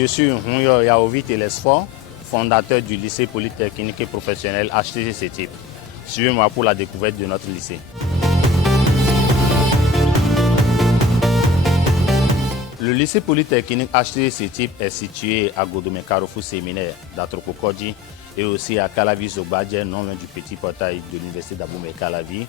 Je suis Hunyo Yaovi Telesfor, fondateur du lycée polytechnique et professionnel HTC CETIP. Suivez-moi pour la découverte de notre lycée. Le lycée polytechnique HTC CETIP est situé à Godomé Carrefour Séminaire d'Atrokokodji et aussi à Calavi Zobadje, non loin du petit portail de l'université d'Aboumé Calavi.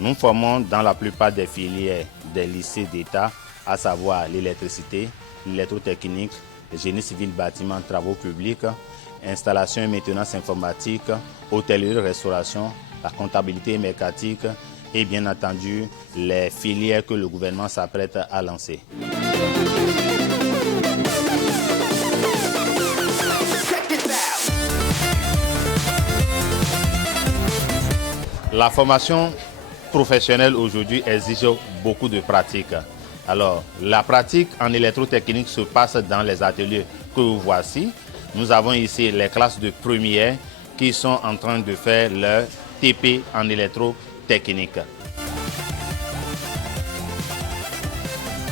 Nous formons dans la plupart des filières des lycées d'État, à savoir l'électricité, l'électrotechnique, le génie civil, bâtiment, travaux publics, installation et maintenance informatique, hôtellerie, restauration, la comptabilité mécatique et bien entendu les filières que le gouvernement s'apprête à lancer. La formation professionnelle aujourd'hui exige beaucoup de pratique. Alors, la pratique en électrotechnique se passe dans les ateliers que vous voici. Nous avons ici les classes de première qui sont en train de faire leur TP en électrotechnique.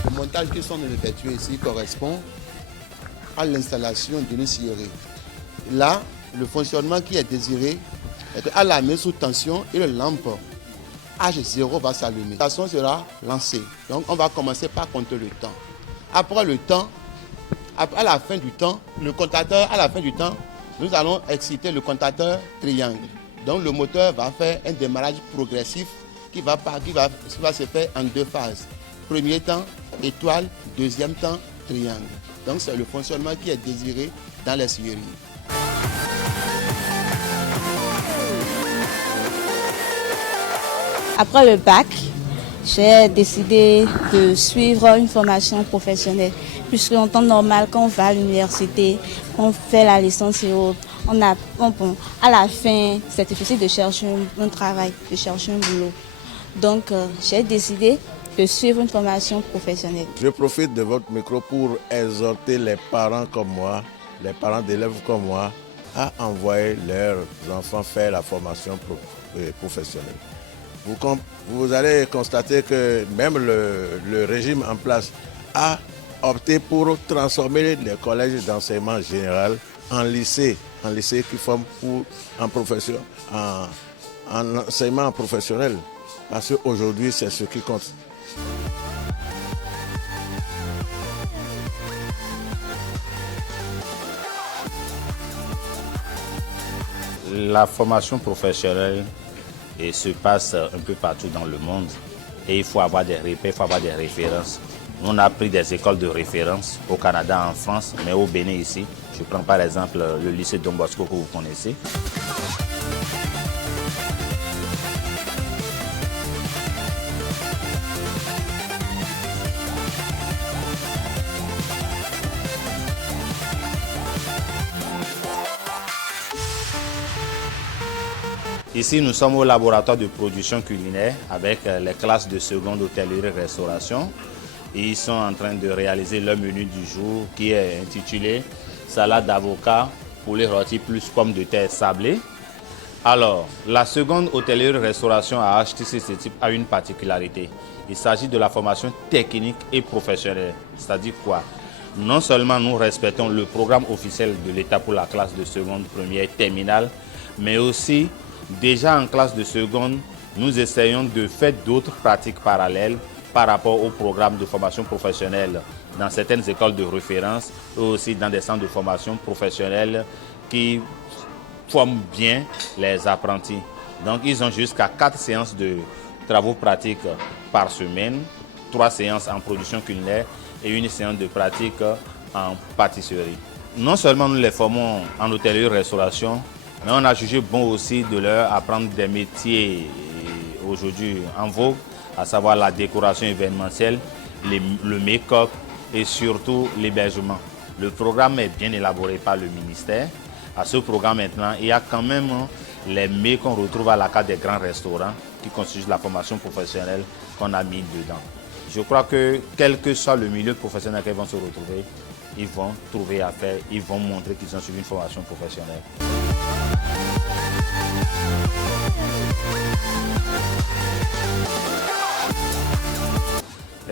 Le montage qui sont effectués ici correspond à l'installation d'une scierie. Là, le fonctionnement qui est désiré est qu'à la main sous tension et la lampe H0 va s'allumer. La station sera lancée. Donc on va commencer par compter le temps. Après le temps, à la fin du temps, le comptateur, à la fin du temps, nous allons exciter le comptateur triangle. Donc le moteur va faire un démarrage progressif qui va se faire en deux phases. Premier temps, étoile, deuxième temps, triangle. Donc c'est le fonctionnement qui est désiré dans les scieries. Après le bac, j'ai décidé de suivre une formation professionnelle. Puisque en temps normal, quand on va à l'université, on fait la licence et autres, à la fin, c'est difficile de chercher un travail, de chercher un boulot. Donc, j'ai décidé de suivre une formation professionnelle. Je profite de votre micro pour exhorter les parents comme moi, les parents d'élèves comme moi, à envoyer leurs enfants faire la formation professionnelle. Vous allez constater que même le régime en place a opté pour transformer les collèges d'enseignement général en lycée qui forment en enseignement professionnel. Parce qu'aujourd'hui, c'est ce qui compte. La formation professionnelle se passe un peu partout dans le monde et il faut avoir des repères, il faut avoir des références. On a pris des écoles de référence au Canada, en France, mais au Bénin ici. Je prends par exemple le lycée Don Bosco que vous connaissez. Ici, nous sommes au laboratoire de production culinaire avec les classes de seconde hôtellerie-restauration. Ils sont en train de réaliser leur menu du jour qui est intitulé salade d'avocat, poulet rôti plus pommes de terre sablées. Alors, la seconde hôtellerie-restauration à HTC CETIP a une particularité. Il s'agit de la formation technique et professionnelle. C'est-à-dire quoi? Non seulement nous respectons le programme officiel de l'État pour la classe de seconde, première, terminale, mais aussi déjà en classe de seconde, nous essayons de faire d'autres pratiques parallèles par rapport au programme de formation professionnelle dans certaines écoles de référence et aussi dans des centres de formation professionnelle qui forment bien les apprentis. Donc ils ont jusqu'à 4 séances de travaux pratiques par semaine, 3 séances en production culinaire et une séance de pratique en pâtisserie. Non seulement nous les formons en hôtellerie-restauration, mais on a jugé bon aussi de leur apprendre des métiers aujourd'hui en vogue, à savoir la décoration événementielle, le make-up et surtout l'hébergement. Le programme est bien élaboré par le ministère. À ce programme maintenant, il y a quand même les mets qu'on retrouve à la carte des grands restaurants qui constituent la formation professionnelle qu'on a mis dedans. Je crois que quel que soit le milieu professionnel qu'ils vont se retrouver, ils vont trouver à faire, ils vont montrer qu'ils ont suivi une formation professionnelle.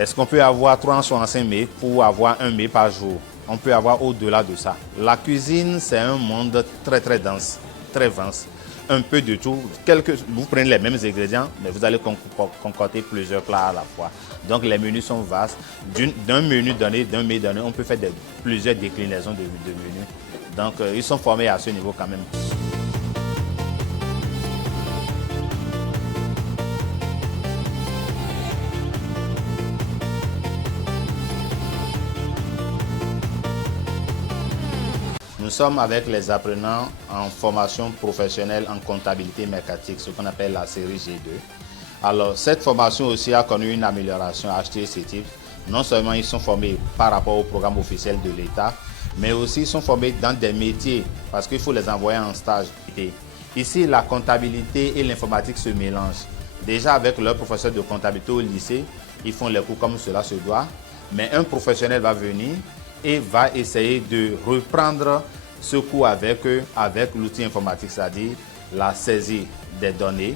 Est-ce qu'on peut avoir 365 mets pour avoir un mets par jour? On peut avoir au-delà de ça. La cuisine, c'est un monde très très dense, très vaste. Un peu de tout. Vous prenez les mêmes ingrédients, mais vous allez concocter plusieurs plats à la fois. Donc les menus sont vastes. D'un menu donné, d'un mets donné, on peut faire plusieurs déclinaisons de menus. Donc ils sont formés à ce niveau quand même. Nous sommes avec les apprenants en formation professionnelle en comptabilité mercantique, ce qu'on appelle la série G2. Alors, cette formation aussi a connu une amélioration à HTC-Type. Non seulement ils sont formés par rapport au programme officiel de l'État, mais aussi ils sont formés dans des métiers parce qu'il faut les envoyer en stage. Ici, la comptabilité et l'informatique se mélangent. Déjà avec leurs professeurs de comptabilité au lycée, ils font les cours comme cela se doit, mais un professionnel va venir et va essayer de reprendre ce cours avec eux, avec l'outil informatique, c'est-à-dire la saisie des données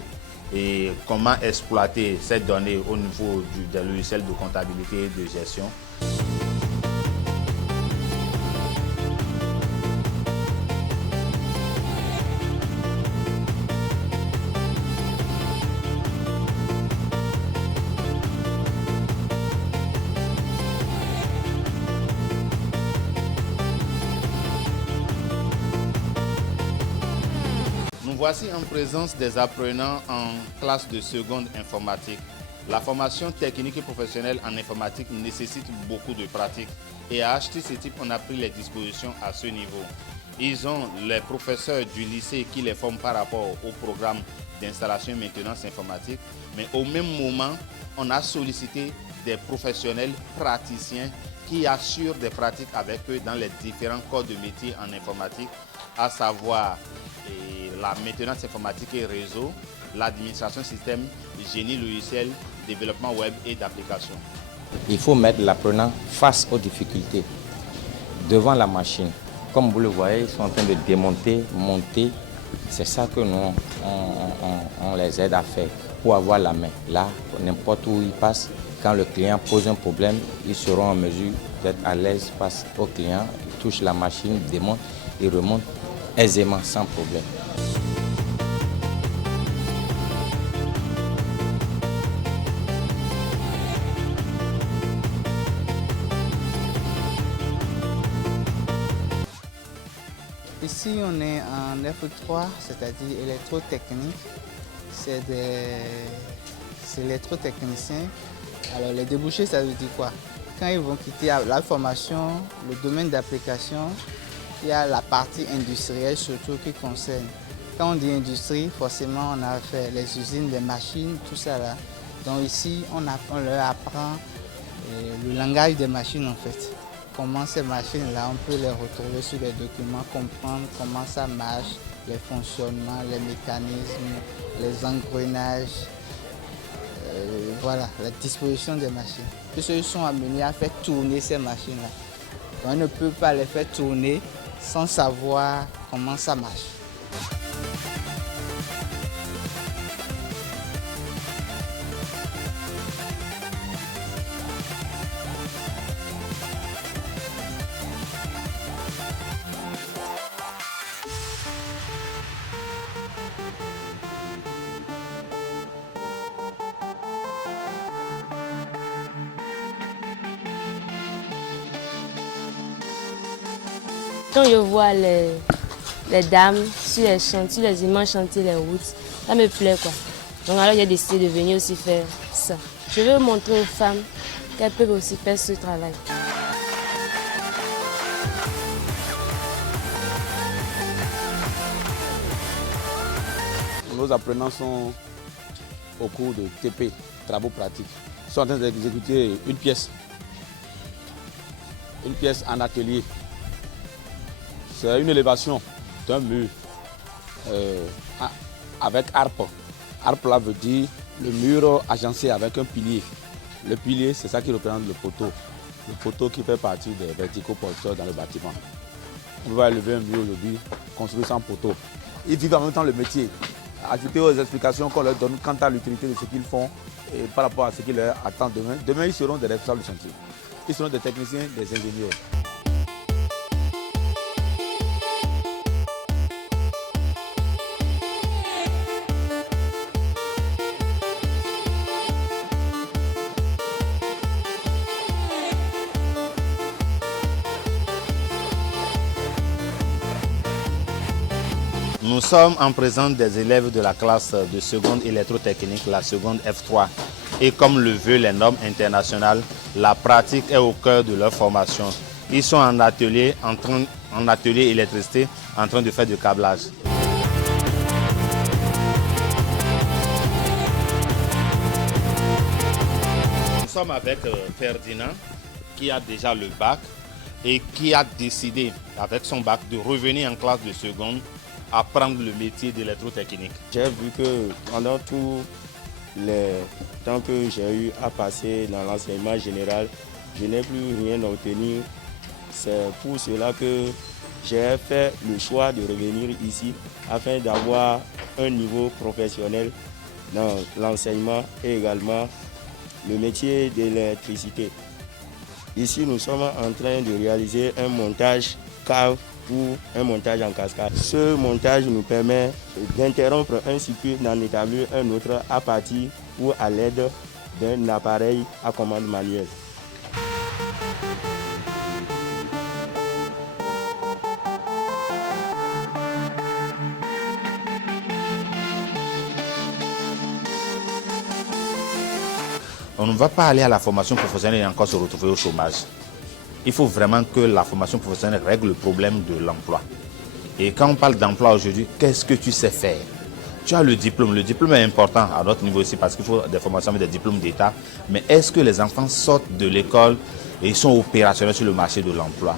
et comment exploiter ces données au niveau des logiciels de comptabilité et de gestion. Nous voici en présence des apprenants en classe de seconde informatique. La formation technique et professionnelle en informatique nécessite beaucoup de pratique et à HTC-Type, on a pris les dispositions à ce niveau. Ils ont les professeurs du lycée qui les forment par rapport au programme d'installation et maintenance informatique, mais au même moment, on a sollicité des professionnels praticiens qui assurent des pratiques avec eux dans les différents corps de métier en informatique, à savoir la maintenance informatique et réseau, l'administration système, génie logiciel, développement web et d'applications. Il faut mettre l'apprenant face aux difficultés, devant la machine. Comme vous le voyez, ils sont en train de démonter, monter. C'est ça que nous, on les aide à faire pour avoir la main. Là, n'importe où ils passent, quand le client pose un problème, ils seront en mesure d'être à l'aise face au client. Ils touchent la machine, ils démontent, ils remontent aisément, sans problème. Ici, on est en F3, c'est-à-dire électrotechnique. C'est électrotechniciens. Alors, les débouchés, ça veut dire quoi? Quand ils vont quitter la formation, le domaine d'application, il y a la partie industrielle surtout qui concerne. Quand on dit industrie, forcément, on a fait les usines, les machines, tout ça là. Donc ici, on leur apprend le langage des machines en fait. Comment ces machines-là, on peut les retrouver sur les documents, comprendre comment ça marche, les fonctionnements, les mécanismes, les engrenages, voilà, la disposition des machines. Puisqu'ils sont amenés à faire tourner ces machines-là. On ne peut pas les faire tourner sans savoir comment ça marche. Quand je vois les dames sur les chantiers, les immenses chantiers, les routes, ça me plaît quoi. Donc alors j'ai décidé de venir aussi faire ça. Je veux montrer aux femmes qu'elles peuvent aussi faire ce travail. Nos apprenants sont au cours de TP, travaux pratiques. Ils sont en train d'exécuter une pièce en atelier. C'est une élévation d'un mur avec harpe. Harpe là veut dire le mur agencé avec un pilier. Le pilier, c'est ça qui représente le poteau. Le poteau qui fait partie des verticaux porteurs dans le bâtiment. On va élever un mur aujourd'hui, construire sans poteau. Ils vivent en même temps le métier. Ajouter aux explications qu'on leur donne quant à l'utilité de ce qu'ils font par rapport à ce qui leur attend demain. Demain, ils seront des responsables de chantier. Ils seront des techniciens, des ingénieurs. Nous sommes en présence des élèves de la classe de seconde électrotechnique, la seconde F3. Et comme le veut les normes internationales, la pratique est au cœur de leur formation. Ils sont en atelier électricité en train de faire du câblage. Nous sommes avec Ferdinand qui a déjà le bac et qui a décidé avec son bac de revenir en classe de seconde apprendre le métier d'électrotechnique. J'ai vu que pendant tout le temps que j'ai eu à passer dans l'enseignement général, je n'ai plus rien à obtenir. C'est pour cela que j'ai fait le choix de revenir ici afin d'avoir un niveau professionnel dans l'enseignement et également le métier d'électricité. Ici, nous sommes en train de réaliser un montage cave pour un montage en cascade. Ce montage nous permet d'interrompre un circuit, d'en établir un autre à partir ou à l'aide d'un appareil à commande manuelle. On ne va pas aller à la formation professionnelle et encore se retrouver au chômage. Il faut vraiment que la formation professionnelle règle le problème de l'emploi. Et quand on parle d'emploi aujourd'hui, qu'est-ce que tu sais faire? Tu as le diplôme. Le diplôme est important à notre niveau aussi parce qu'il faut des formations avec des diplômes d'État. Mais est-ce que les enfants sortent de l'école et ils sont opérationnels sur le marché de l'emploi?